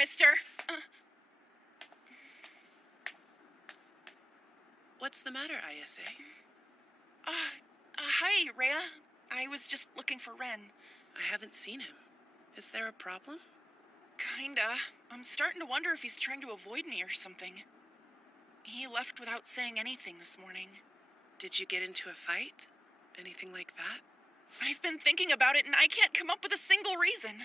mister. What's the matter, Irae? Hi, Irae. I was just looking for Ren. I haven't seen him. Is there a problem? Kinda. I'm starting to wonder if he's trying to avoid me or something. He left without saying anything this morning. Did you get into a fight? Anything like that? I've been thinking about it and I can't come up with a single reason.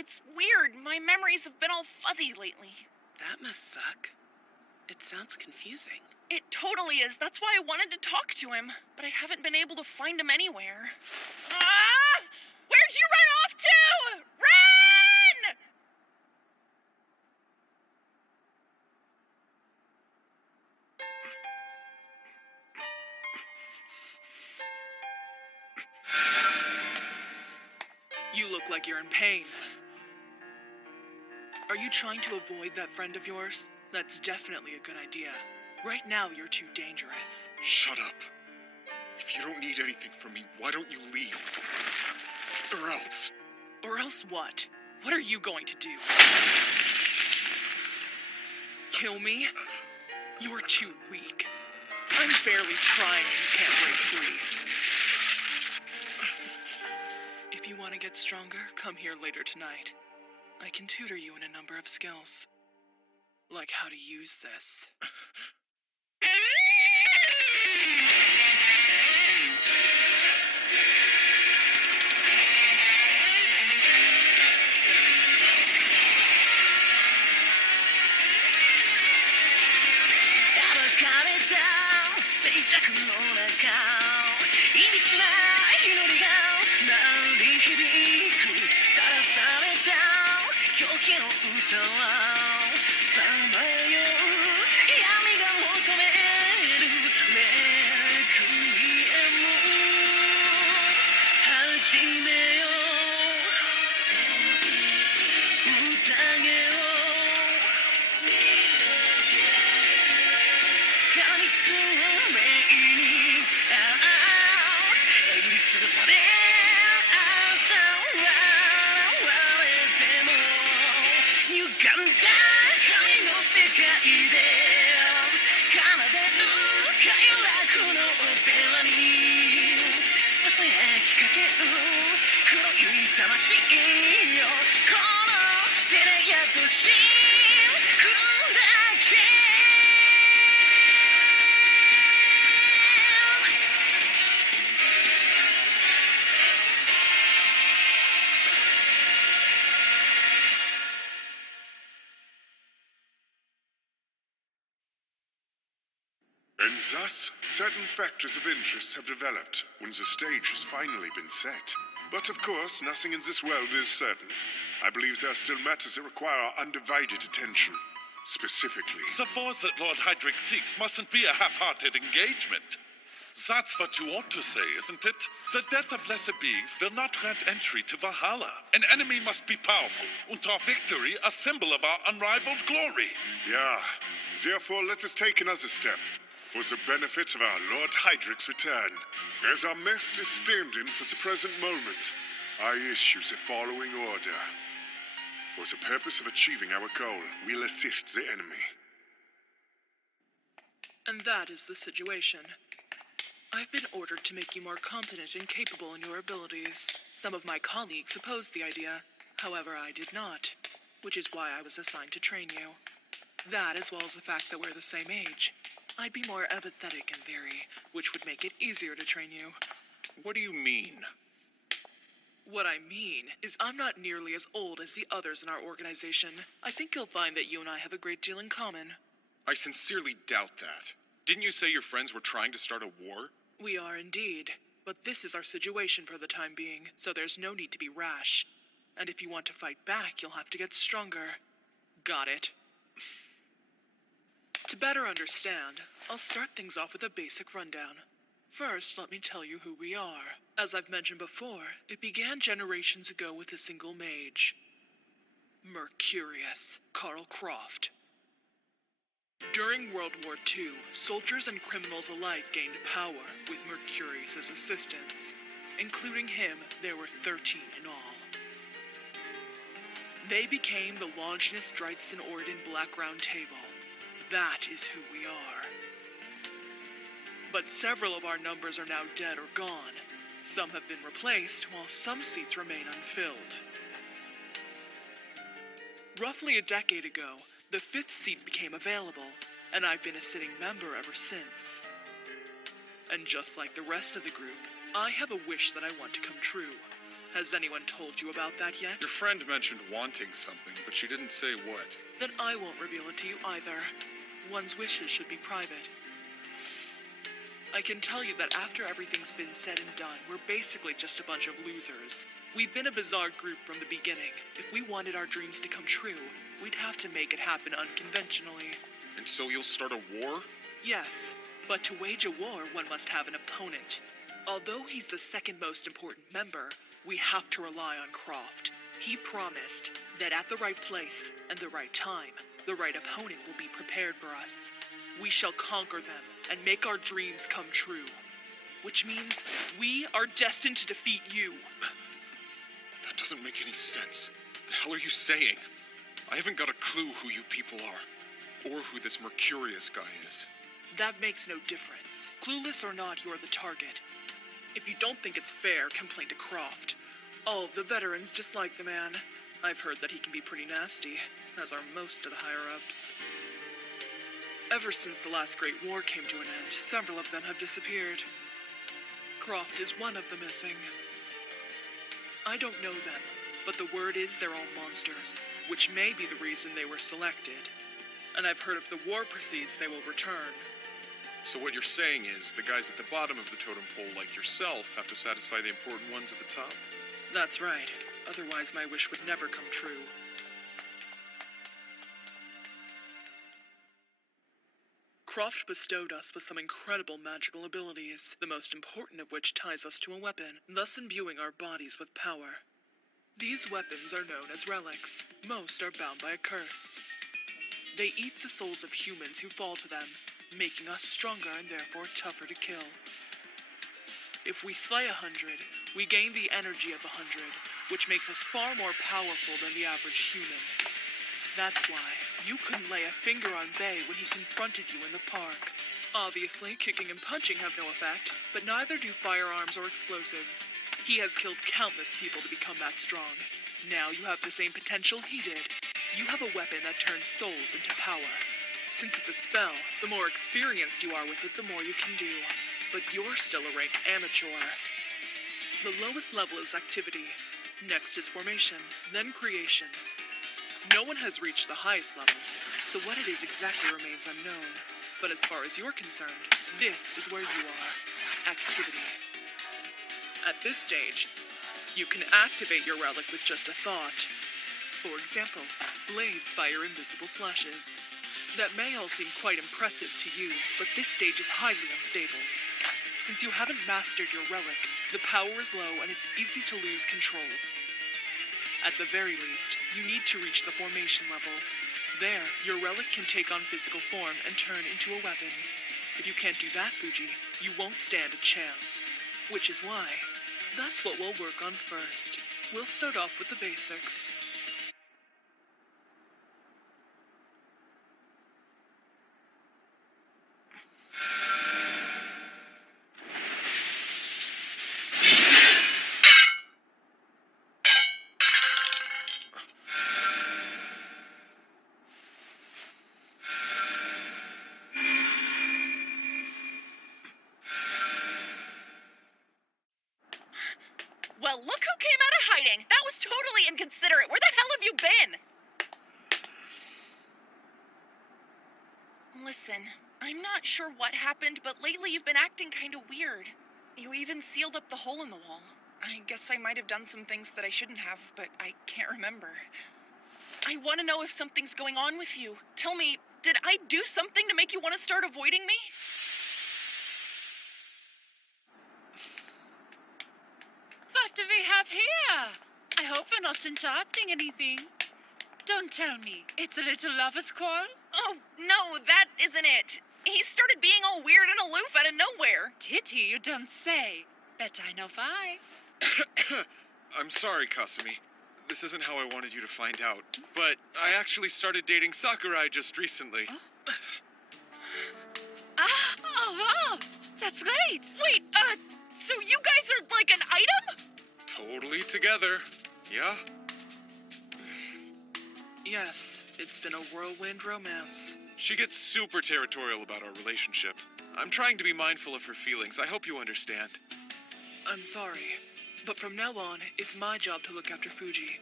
It's weird. My memories have been all fuzzy lately. That must suck. It sounds confusing. It totally is. That's why I wanted to talk to him, but I haven't been able to find him anywhere. Ah! Where'd you run off to? Ren! You look like you're in pain. Are you trying to avoid that friend of yours? That's definitely a good idea. Right now, you're too dangerous. Shut up. If you don't need anything from me, why don't you leave? Or else. Or else what? What are you going to do? Kill me? You're too weak. I'm barely trying and you can't break free. If you want to get stronger, come here later tonight. I can tutor you in a number of skills. Like how to use this. And thus, certain factors of interest have developed when the stage has finally been set. But of course, nothing in this world is certain. I believe there are still matters that require our undivided attention. Specifically, The force that Lord Hydric seeks mustn't be a half-hearted engagement. That's what you ought to say, isn't it? The death of lesser beings will not grant entry to Valhalla. An enemy must be powerful, and our victory a symbol of our unrivaled glory. yeah. Therefore, let us take another step. For the benefit of our Lord Hydric's return. As our master stand-in for the present moment, I issue the following order. For the purpose of achieving our goal, we'll assist the enemy. And that is the situation. I've been ordered to make you more competent and capable in your abilities. Some of my colleagues opposed the idea. However, I did not, which is why I was assigned to train you. That, as well as the fact that we're the same age. I'd be more empathetic in theory, which would make it easier to train you. What do you mean? What I mean is I'm not nearly as old as the others in our organization. I think you'll find that you and I have a great deal in common. I sincerely doubt that. Didn't you say your friends were trying to start a war? We are indeed, but this is our situation for the time being, so there's no need to be rash. And if you want to fight back, you'll have to get stronger. Got it? To better understand, I'll start things off with a basic rundown. First, let me tell you who we are. As I've mentioned before, it began generations ago with a single mage. Mercurius, Karl Croft. During World War II, soldiers and criminals alike gained power with Mercurius's assistance. Including him, there were 13 in all. They became the Longinus Dreitzen Orden Black Round Table. That is who we are. But several of our numbers are now dead or gone. Some have been replaced, while some seats remain unfilled. Roughly a decade ago, the 5th seat became available, and I've been a sitting member ever since. And just like the rest of the group, I have a wish that I want to come true. Has anyone told you about that yet? Your friend mentioned wanting something, but she didn't say what. Then I won't reveal it to you either. One's wishes should be private. I can tell you that after everything's been said and done, we're basically just a bunch of losers. We've been a bizarre group from the beginning. If we wanted our dreams to come true, we'd have to make it happen unconventionally. And so you'll start a war? Yes, but to wage a war, one must have an opponent. Although he's the second most important member, we have to rely on Croft. He promised that at the right place and the right time, the right opponent will be prepared for us. We shall conquer them and make our dreams come true. Which means we are destined to defeat you. That doesn't make any sense. The hell are you saying? I haven't got a clue who you people are, or who this Mercurius guy is. That makes no difference. Clueless or not, you're the target. If you don't think it's fair, complain to Croft. All of the veterans dislike the man. I've heard that he can be pretty nasty, as are most of the higher-ups. Ever since the last Great War came to an end, several of them have disappeared. Croft is one of the missing. I don't know them, but the word is they're all monsters, which may be the reason they were selected. And I've heard if the war proceeds, they will return. So what you're saying is, the guys at the bottom of the totem pole, like yourself, have to satisfy the important ones at the top? That's right. Otherwise, my wish would never come true. Croft bestowed us with some incredible magical abilities, the most important of which ties us to a weapon, thus imbuing our bodies with power. These weapons are known as relics. Most are bound by a curse. They eat the souls of humans who fall to them, making us stronger and therefore tougher to kill. If we slay 100, we gain the energy of 100, which makes us far more powerful than the average human. That's why you couldn't lay a finger on Bay when he confronted you in the park. Obviously, kicking and punching have no effect, but neither do firearms or explosives. He has killed countless people to become that strong. Now you have the same potential he did. You have a weapon that turns souls into power. Since it's a spell, the more experienced you are with it, the more you can do. But you're still a rank amateur. The lowest level is activity. Next is formation, then creation. No one has reached the highest level, so what it is exactly remains unknown. But as far as you're concerned, this is where you are. Activity. At this stage, you can activate your relic with just a thought. For example, blades fire invisible slashes. That may all seem quite impressive to you, but this stage is highly unstable. Since you haven't mastered your relic, the power is low and it's easy to lose control. At the very least, you need to reach the formation level. There, your relic can take on physical form and turn into a weapon. If you can't do that, Fuji, you won't stand a chance. Which is why, that's what we'll work on first. We'll start off with the basics. Well, look who came out of hiding. That was totally inconsiderate. Where the hell have you been? Listen, I'm not sure what happened, but lately you've been acting kind of weird. You even sealed up the hole in the wall. I guess I might have done some things that I shouldn't have, but I can't remember. I want to know if something's going on with you. Tell me, did I do something to make you want to start avoiding me? What do we have here? I hope we're not interrupting anything. Don't tell me. It's a little lover's quarrel? Oh, no, that isn't it. He started being all weird and aloof out of nowhere. Did he? You don't say. Bet I know why. I'm sorry, Kasumi. this isn't how I wanted you to find out, but I actually started dating Sakurai just recently. Oh, wow! That's great! Wait, so you guys are like an item? Totally together. Yeah? Yes, it's been a whirlwind romance. She gets super territorial about our relationship. I'm trying to be mindful of her feelings. I hope you understand. I'm sorry, but from now on, it's my job to look after Fuji.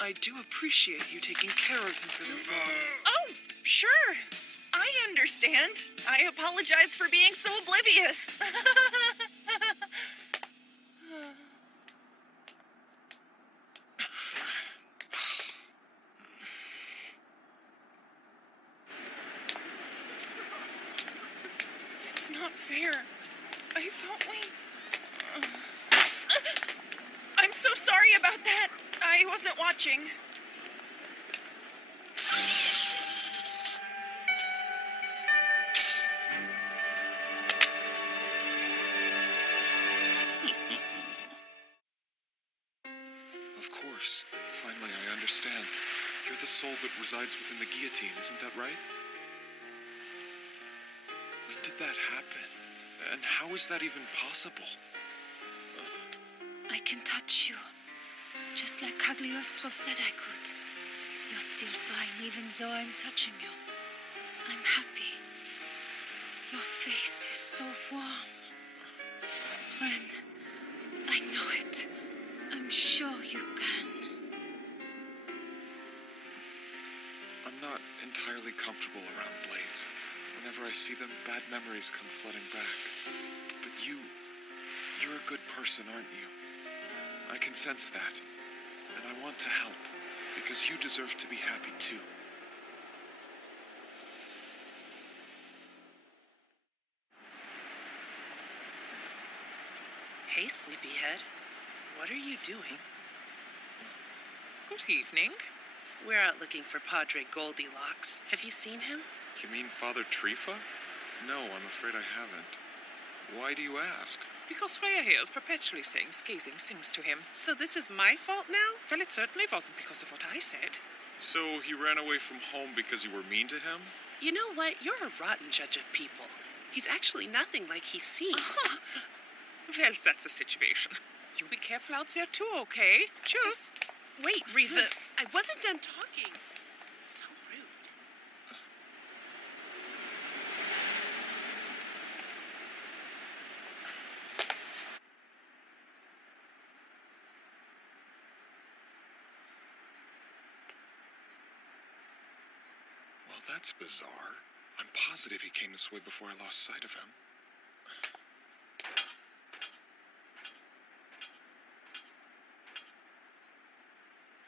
I do appreciate you taking care of him for this long. Oh, sure. I understand. I apologize for being so oblivious. It's not fair. I thought we... I'm so sorry about that. I wasn't watching. Of course. Finally, I understand. You're the soul that resides within the guillotine, isn't that right? When did that happen? And how is that even possible? I can touch you. Just like Cagliostro said I could. You're still fine even though I'm touching you. I'm happy. Your face is so warm. When I know it, I'm sure you can. I'm not entirely comfortable around blades. Whenever I see them, bad memories come flooding back. But you're a good person, aren't you? I can sense that. And I want to help, because you deserve to be happy too. Hey, sleepyhead. What are you doing? Good evening. We're out looking for Padre Goldilocks. Have you seen him? You mean Father Trifa? No, I'm afraid I haven't. Why do you ask? Because Rhea here is perpetually saying scathing things to him. So this is my fault now? Well, it certainly wasn't because of what I said. So he ran away from home because you were mean to him? You know what? You're a rotten judge of people. He's actually nothing like he seems. Well, that's the situation. You be careful out there too, okay? Cheers. Wait, Riza, I wasn't done talking. So rude. Well, that's bizarre. I'm positive he came this way before I lost sight of him.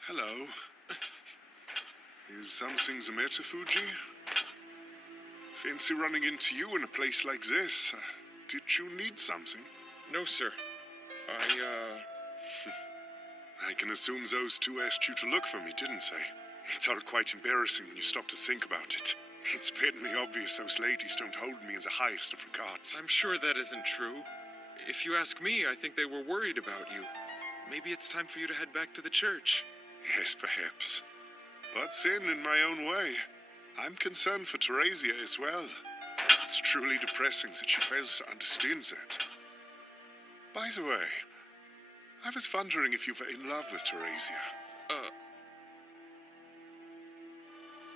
Hello. Is something the matter, Fuji? Fancy running into you in a place like this. Did you need something? No, sir. I can assume those two asked you to look for me, didn't they? It's all quite embarrassing when you stop to think about it. It's patently obvious those ladies don't hold me in the highest of regards. I'm sure that isn't true. If you ask me, I think they were worried about you. Maybe it's time for you to head back to the church. Yes, perhaps. But then, in my own way, I'm concerned for Theresia as well. It's truly depressing that she fails to understand that. By the way, I was wondering if you were in love with Theresia.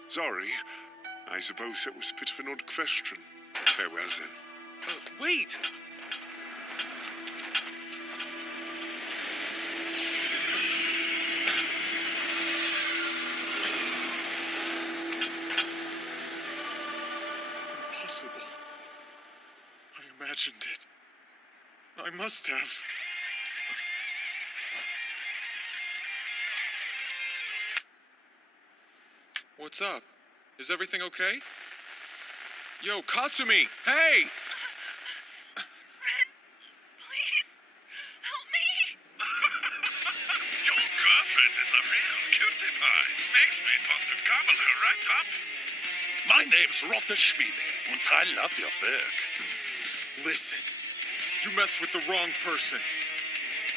Sorry, I suppose that was a bit of an odd question. Farewell, then. Wait! Impossible. I imagined it. I must have. What's up? Is everything okay? Yo, Kasumi! Hey! Your girlfriend is a real cutie pie. Makes me want to gobble her right up. My name's Rotte Schmiede, and I love your work. Listen, you messed with the wrong person.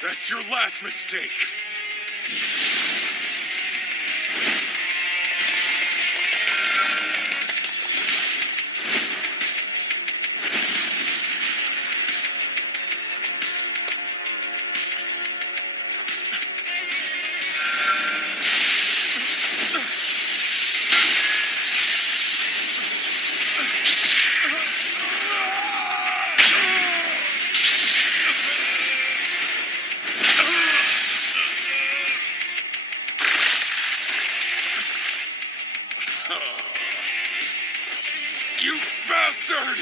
That's your last mistake. You bastard!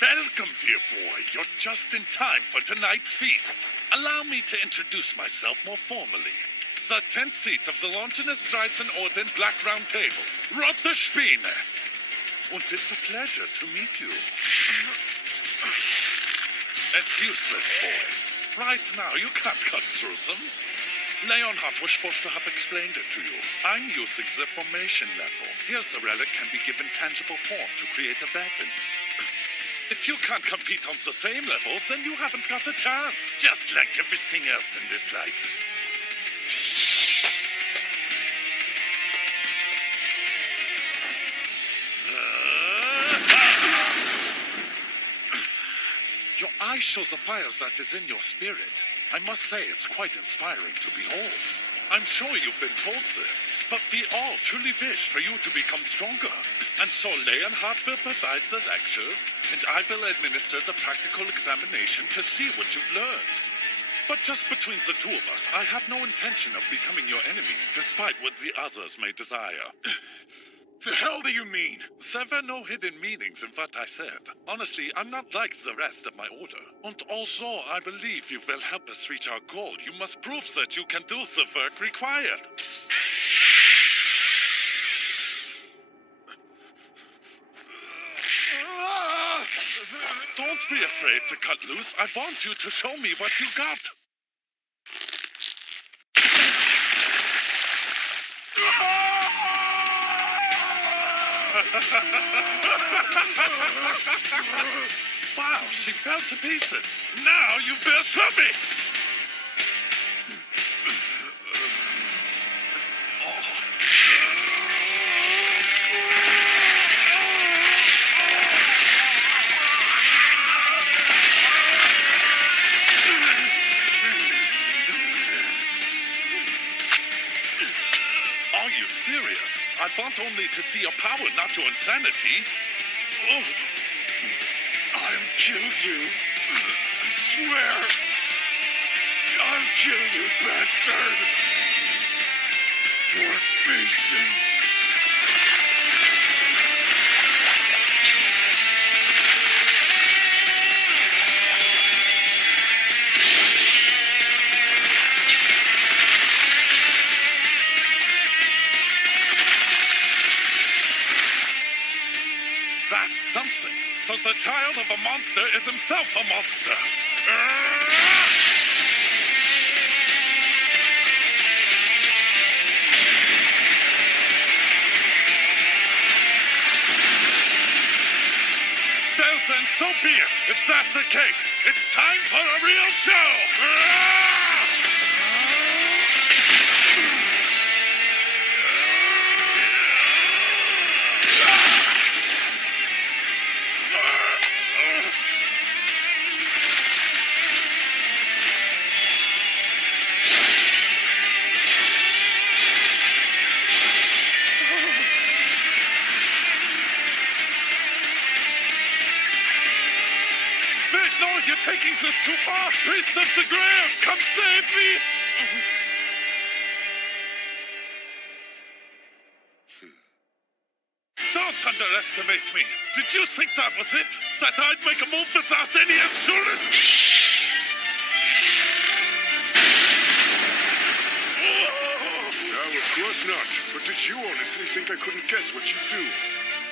Welcome, dear boy. You're just in time for tonight's feast. Allow me to introduce myself more formally. The 10th seat of the Longinus Dreisen Orden Black Round Table, Rote Spine. And it's a pleasure to meet you. It's useless, boy. Right now, you can't cut through them. Leonhard was supposed to have explained it to you. I'm using the formation level. Here's the relic can be given tangible form to create a weapon. If you can't compete on the same levels, then you haven't got a chance. Just like everything else in this life. Your eye shows the fire that is in your spirit. I must say it's quite inspiring to behold. I'm sure you've been told this, but we all truly wish for you to become stronger. And so Leonhard will provide the lectures, and I will administer the practical examination to see what you've learned. But just between the two of us, I have no intention of becoming your enemy, despite what the others may desire. The hell do you mean? There were no hidden meanings in what I said. Honestly, I'm not like the rest of my order. And also, I believe you will help us reach our goal. You must prove that you can do the work required. Don't be afraid to cut loose. I want you to show me what you got. Wow, she fell to pieces. Now you will show me. Are you serious? I want only to see your power, not your insanity. Oh. I'll kill you. I swear. I'll kill you, bastard. Formation. That's something. So the child of a monster is himself a monster. Well then, so be it. If that's the case, it's time for a real show. No, you're taking this too far! Priest of the Grail, come save me! Don't underestimate me! Did you think that was it? That I'd make a move without any assurance? No, of course not. But did you honestly think I couldn't guess what you'd do?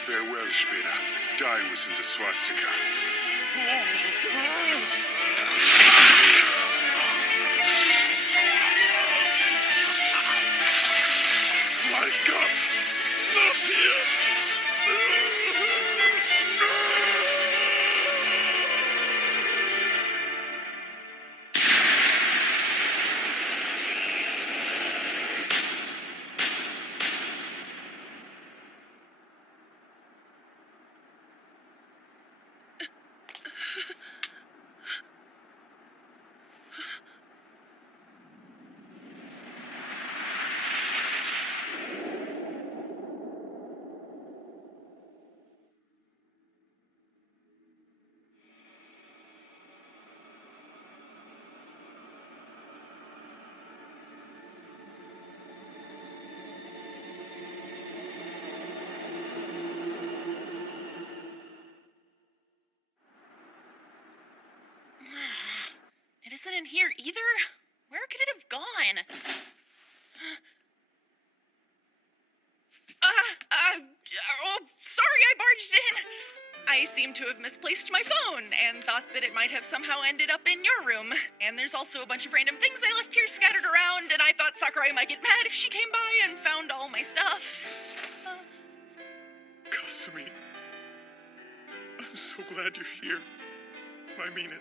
Farewell, Spina. Die within the swastika. My God! Not yet! either. Where could it have gone? Oh, sorry I barged in. I seem to have misplaced my phone and thought that it might have somehow ended up in your room. And there's also a bunch of random things I left here scattered around, and I thought Sakurai might get mad if she came by and found all my stuff. Kasumi, I'm so glad you're here. I mean it.